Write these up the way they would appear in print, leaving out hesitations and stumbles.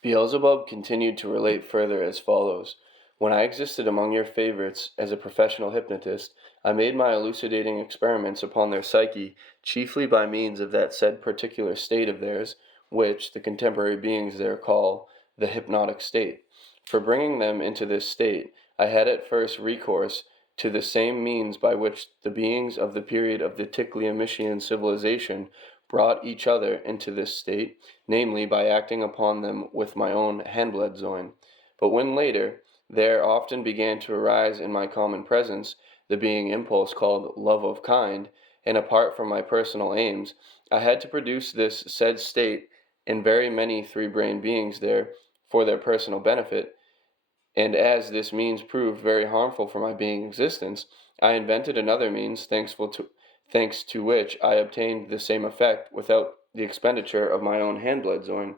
Beelzebub continued to relate further as follows. When I existed among your favorites as a professional hypnotist, I made my elucidating experiments upon their psyche chiefly by means of that said particular state of theirs, which the contemporary beings there call the hypnotic state. For bringing them into this state, I had at first recourse to the same means by which the beings of the period of the Ticleomitian civilization brought each other into this state, namely by acting upon them with my own Handbladzoin. But when later, there often began to arise in my common presence the being impulse called love of kind, and apart from my personal aims, I had to produce this said state in very many three-brained beings there for their personal benefit, and as this means proved very harmful for my being existence, I invented another means thanks to which I obtained the same effect without the expenditure of my own Handbladzoin.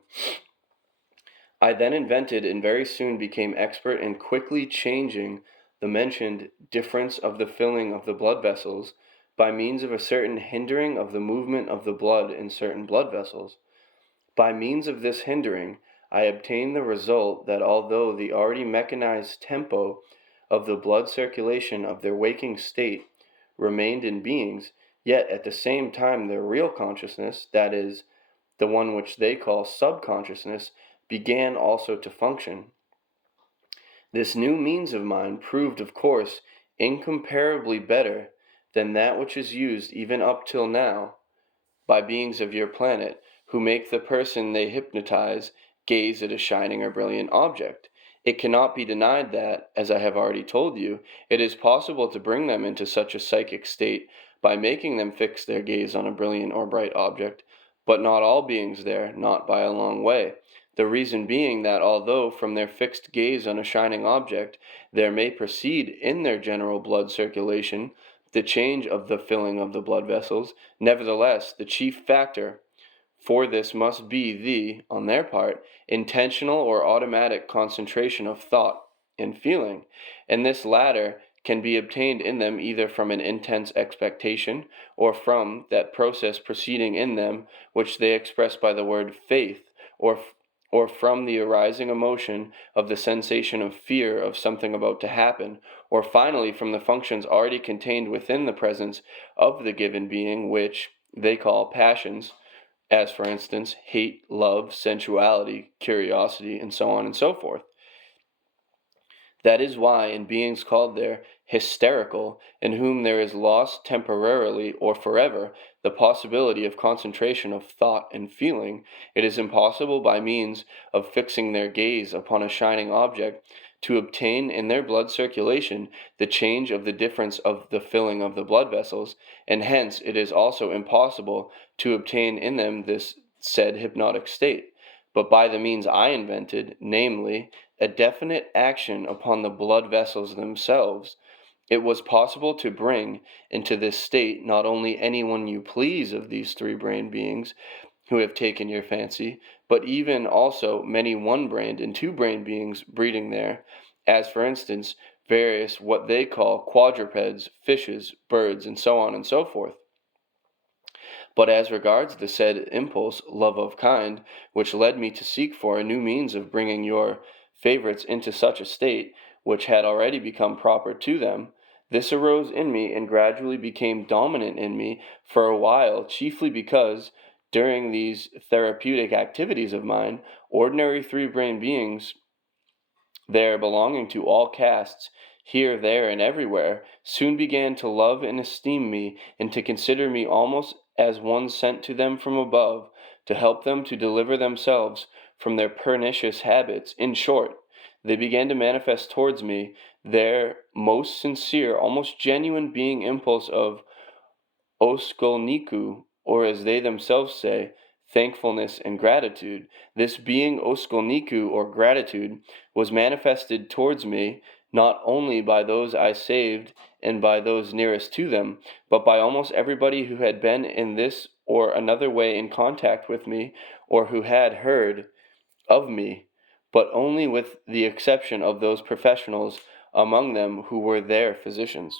I then invented and very soon became expert in quickly changing the mentioned difference of the filling of the blood vessels by means of a certain hindering of the movement of the blood in certain blood vessels. By means of this hindering, I obtained the result that although the already mechanized tempo of the blood circulation of their waking state remained in beings, yet at the same time their real consciousness, that is, the one which they call subconsciousness, began also to function. This new means of mine proved, of course, incomparably better than that which is used even up till now by beings of your planet, who make the person they hypnotize gaze at a shining or brilliant object. It cannot be denied that, as I have already told you, it is possible to bring them into such a psychic state by making them fix their gaze on a brilliant or bright object, but not all beings there, not by a long way. The reason being that although from their fixed gaze on a shining object there may proceed in their general blood circulation the change of the filling of the blood vessels, nevertheless, the chief factor for this must be the, on their part, intentional or automatic concentration of thought and feeling, and this latter can be obtained in them either from an intense expectation or from that process proceeding in them which they express by the word faith, or from the arising emotion of the sensation of fear of something about to happen, or finally from the functions already contained within the presence of the given being, which they call passions, as for instance, hate, love, sensuality, curiosity, and so on and so forth. That is why in beings called there hysterical, in whom there is lost temporarily or forever the possibility of concentration of thought and feeling, it is impossible by means of fixing their gaze upon a shining object to obtain in their blood circulation the change of the difference of the filling of the blood vessels, and hence it is also impossible to obtain in them this said hypnotic state, but by the means I invented, namely, a definite action upon the blood vessels themselves. It was possible to bring into this state not only anyone you please of these three-brained beings who have taken your fancy, but even also many one-brained and two-brained beings breeding there, as for instance, various what they call quadrupeds, fishes, birds, and so on and so forth. But as regards the said impulse, love of kind, which led me to seek for a new means of bringing your favorites into such a state, which had already become proper to them, this arose in me and gradually became dominant in me for a while, chiefly because, during these therapeutic activities of mine, ordinary three-brained beings, there belonging to all castes, here, there, and everywhere, soon began to love and esteem me, and to consider me almost as one sent to them from above, to help them to deliver themselves from their pernicious habits. In short, they began to manifest towards me their most sincere, almost genuine being impulse of oskolniku, or as they themselves say, thankfulness and gratitude. This being oskolniku, or gratitude, was manifested towards me not only by those I saved and by those nearest to them, but by almost everybody who had been in this or another way in contact with me, or who had heard of me, but only with the exception of those professionals among them who were their physicians.